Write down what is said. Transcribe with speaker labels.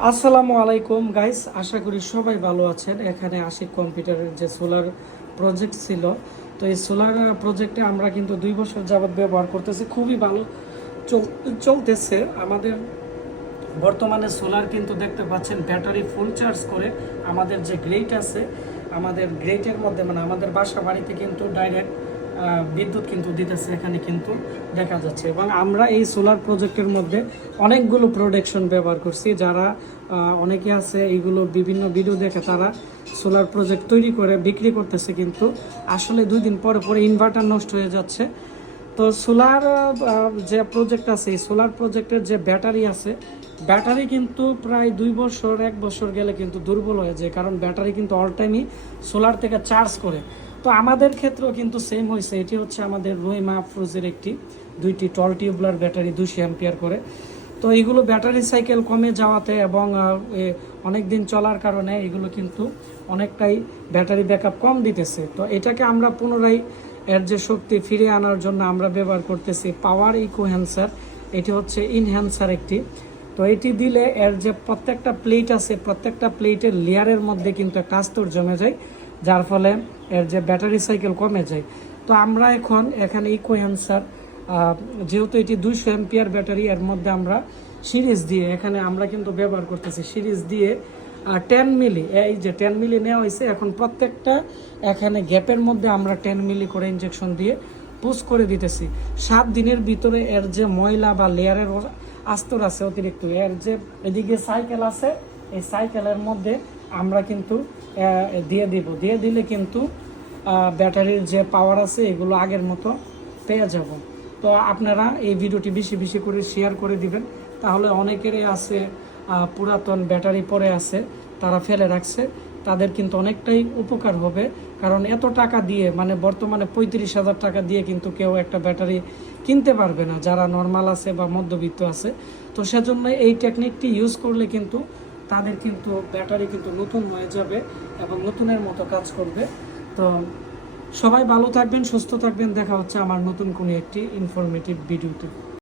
Speaker 1: আসসালামু আলাইকুম গাইস আশা করি সবাই ভালো আছেন। এখানে আশিক কম্পিউটারের যে সোলার প্রজেক্ট ছিল, তো এই সোলার প্রজেক্টে আমরা কিন্তু দুই বছর যাবৎ ব্যবহার করতেছি। খুবই ভালো চল- চলতেছে। আমাদের বর্তমানে সোলার কিন্তু দেখতে পাচ্ছেন ব্যাটারি ফুল চার্জ করে আমাদের যে গ্রেট আছে, আমাদের গ্রেটের মধ্যে মানে আমাদের বাসা বাড়িতে কিন্তু ডাইরেক্ট বিদ্যুৎ কিন্তু দিতেছে এখানে কিন্তু দেখা যাচ্ছে। এবং আমরা এই সোলার প্রজেক্টের মধ্যে অনেকগুলো প্রোডাকশন ব্যবহার করছি। যারা অনেকে আছে, এইগুলো বিভিন্ন ভিডিও দেখে তারা সোলার প্রজেক্ট তৈরি করে, বিক্রি করতেছে কিন্তু। আসলে দুই দিন পরে পরে ইনভার্টার নষ্ট হয়ে যাচ্ছে। তো সোলার যে প্রজেক্ট আছে, এই সোলার প্রজেক্টের যে ব্যাটারি আছে ব্যাটারি কিন্তু প্রায় দুই বছর, এক বছর গেলে কিন্তু দুর্বল হয়ে যায়। কারণ ব্যাটারি কিন্তু অল টাইমই সোলার থেকে চার্জ করে। তো আমাদের ক্ষেত্রেও কিন্তু সেম হয়েছে এটি হচ্ছে আমাদের রুইমা ফ্রুজের একটি, দুইটি টল টিউবলার ব্যাটারি দুশো অ্যাম্পিয়ার করে। তো এইগুলো ব্যাটারি সাইকেল কমে যাওয়াতে এবং অনেক দিন চলার কারণে এগুলো কিন্তু অনেকটাই ব্যাটারি ব্যাকআপ কম দিতেছে। তো এটাকে আমরা পুনরায় এর যে শক্তি ফিরিয়ে আনার জন্য আমরা ব্যবহার করতেছি পাওয়ার ইকো হ্যান্সার এটি হচ্ছে ইনহ্যান্সার একটি। তো এটি দিলে এর যে প্রত্যেকটা প্লেট আছে, প্রত্যেকটা প্লেটের লেয়ারের মধ্যে কিন্তু একটা আস্তর জমে যায়। যার ফলে এর যে ব্যাটারি সাইকেল কমে যায়। তো আমরা এখন এখানে ইকো হ্যান্সার যেহেতু এটি দুইশো এমপিয়ার ব্যাটারি, এর মধ্যে আমরা সিরিজ দিয়ে এখানে আমরা কিন্তু ব্যবহার করতেছি। সিরিজ দিয়ে টেন মিলি এই যে টেন মিলি নেওয়া হয়েছে, এখন প্রত্যেকটা এখানে গ্যাপের মধ্যে আমরা টেন মিলি করে ইনজেকশন দিয়ে পুশ করে দিতেছি। সাত দিনের ভিতরে এর যে ময়লা বা লেয়ারের আস্তর আছে অতিরিক্ত, এর যে এদিকে সাইকেল আছে, এই সাইকেলের মধ্যে আমরা কিন্তু দিয়ে দিব। দিয়ে দিলে কিন্তু ব্যাটারির যে পাওয়ার আছে, এগুলো আগের মতো পেয়ে যাব। তো আপনারা এই ভিডিওটি বেশি বেশি করে শেয়ার করে দিবেন। তাহলে অনেকেরই আছে পুরাতন ব্যাটারি পরে আছে, তারা ফেলে রাখছে। তাদের কিন্তু অনেকটাই উপকার হবে। কারণ এত টাকা দিয়ে মানে বর্তমানে পঁয়ত্রিশ হাজার টাকা দিয়ে কিন্তু কেউ একটা ব্যাটারি কিনতে পারবে না, যারা নর্মাল আছে বা মধ্যবিত্ত আছে। তো সেজন্য এই টেকনিকটি ইউজ করলে কিন্তু তাদের কিন্তু ব্যাটারি কিন্তু নতুন হয়ে যাবে এবং নতুনের মতো কাজ করবে। তো সবাই ভালো থাকবেন, সুস্থ থাকবেন। দেখা হচ্ছে আমার নতুন কোনো একটি ইনফরমেটিভ ভিডিওতে।